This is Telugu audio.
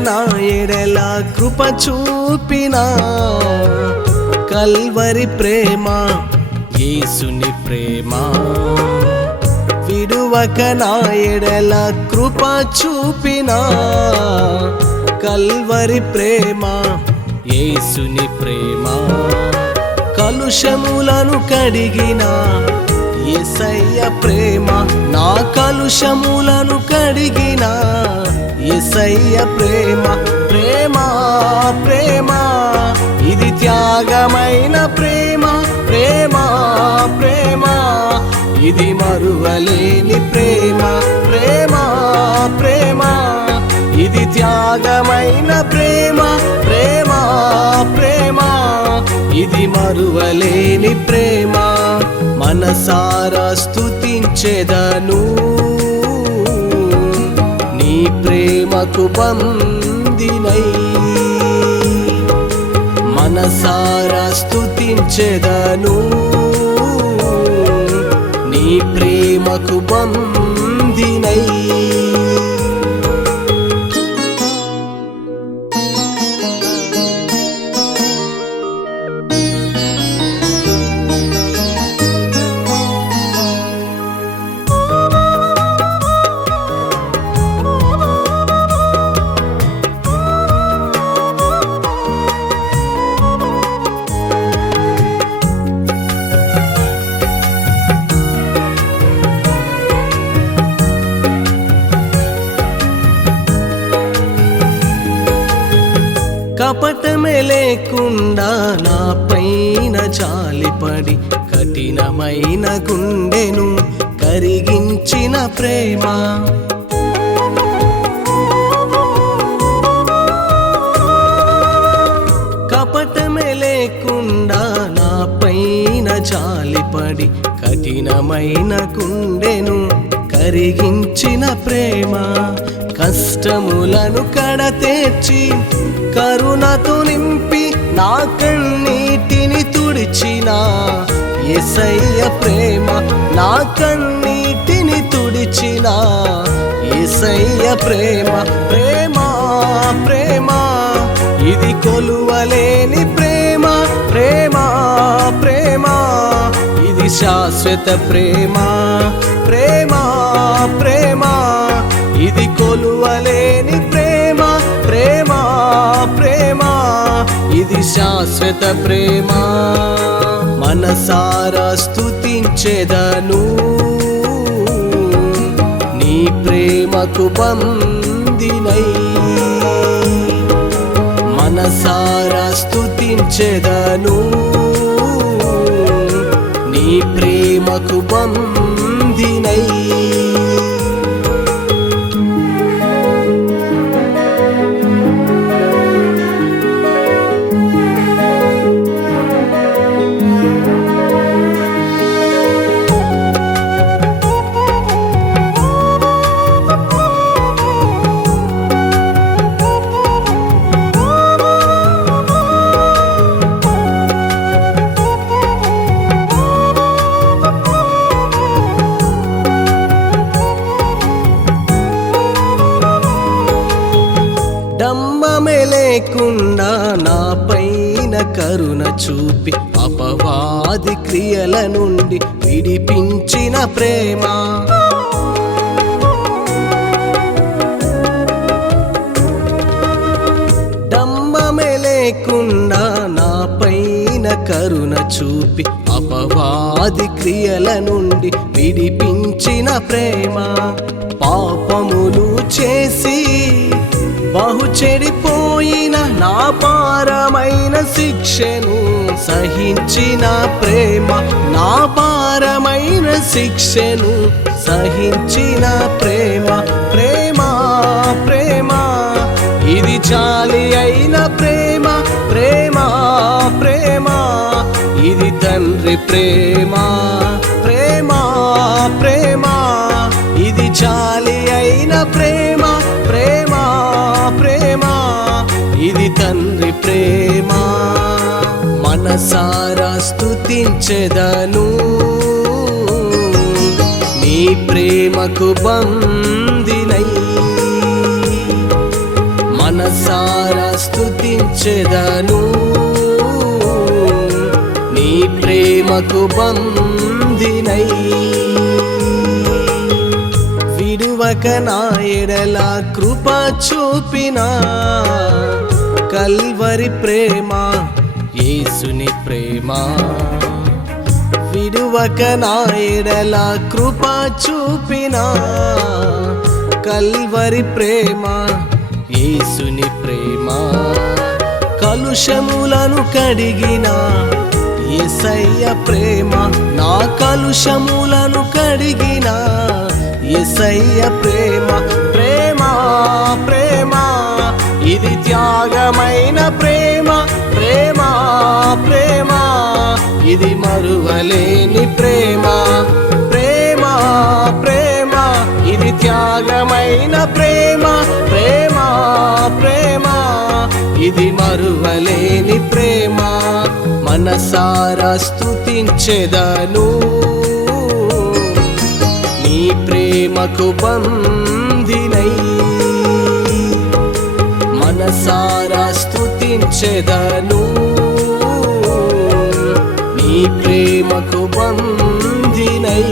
నా ఎడల కృప చూపిన కల్వరి ప్రేమ యేసుని ప్రేమ విడువక నా ఎడల కృప చూపిన కల్వరి ప్రేమ యేసుని ప్రేమ కలుషములను కడిగిన యేసయ్య ప్రేమ నా కలుషములను కడిగిన యేసయ్య ప్రేమ ప్రేమ ప్రేమ ఇది త్యాగమైన ప్రేమ ప్రేమ ప్రేమ ఇది మరువలేని ప్రేమ ప్రేమ ప్రేమ ఇది త్యాగమైన ప్రేమ ప్రేమ ప్రేమ ఇది మరువలేని ప్రేమ మనసారా స్తుతించెదను నీ ప్రేమకు బందినై మనసారా స్తుతించెదను నీ ప్రేమకు బందినై కపటమే లేకుండా నా పైన జాలిపడి కఠినమైన గుండెను కరిగించిన ప్రేమ కపటమే లేకుండా నా పైన జాలిపడి కఠినమైన గుండెను కరిగించిన ప్రేమ కష్టములను కడతేర్చి కరుణతో నింపి నా కన్నీటిని తుడిచిన యేసయ్య ప్రేమ నా కన్నీటిని తుడిచిన యేసయ్య ప్రేమ ప్రేమ ప్రేమ ఇది కొలువలేని ప్రేమ ప్రేమ ప్రేమ ఇది శాశ్వత ప్రేమ ప్రేమ ప్రేమ ఇది కొలువలేని ప్రేమ ప్రేమ ప్రేమ ఇది శాశ్వత ప్రేమ మనసారా స్తుతించెదను నీ ప్రేమకు బందినై మనసారా స్తుతించెదను నీ ప్రేమకు బందినై లేకుండా నా పైన కరుణ చూపి అపవాది క్రియల నుండి విడిపించిన ప్రేమ డంబమే లేకుండా నా పైన కరుణ చూపి అపవాది క్రియల నుండి విడిపించిన ప్రేమ పాపములు చేసి బహు చెడిపోయిన నా భారమైన శిక్షను సహించిన ప్రేమ నా భారమైన శిక్షను సహించిన ప్రేమ చాలి అయిన ప్రేమ ప్రేమ ప్రేమ ఇది తండ్రి ప్రేమ ప్రేమ ప్రేమ ఇది చాలి అయిన ప్రేమ ప్రేమ ప్రేమ ఇది తండ్రి ప్రేమ మనసారా స్తుతించెదను నీ ప్రేమకు బందినై మనసారా స్తుతించెదను నీ ప్రేమకు బందినై విడువక నా ఎడల కృప చూపిన కల్వరి ప్రేమ యేసుని ప్రేమ విడువక నా ఎడల కృప చూపిన కల్వరి ప్రేమ యేసుని ప్రేమ కలుషములను కడిగిన యేసయ్య ప్రేమ నా కలుషములను కడిగిన యేసయ్య ప్రేమ ప్రేమ ప్రేమ ఇది త్యాగమైన ప్రేమ ప్రేమ ప్రేమ ఇది మరువలేని ప్రేమ ప్రేమ ప్రేమ ఇది త్యాగమైన ప్రేమ ప్రేమ ప్రేమ ఇది మరువలేని ప్రేమ మనసారా స్తుతించెదను నీ ప్రేమకు బందినై మనసారా స్తుతించెదను నీ ప్రేమకు బందినై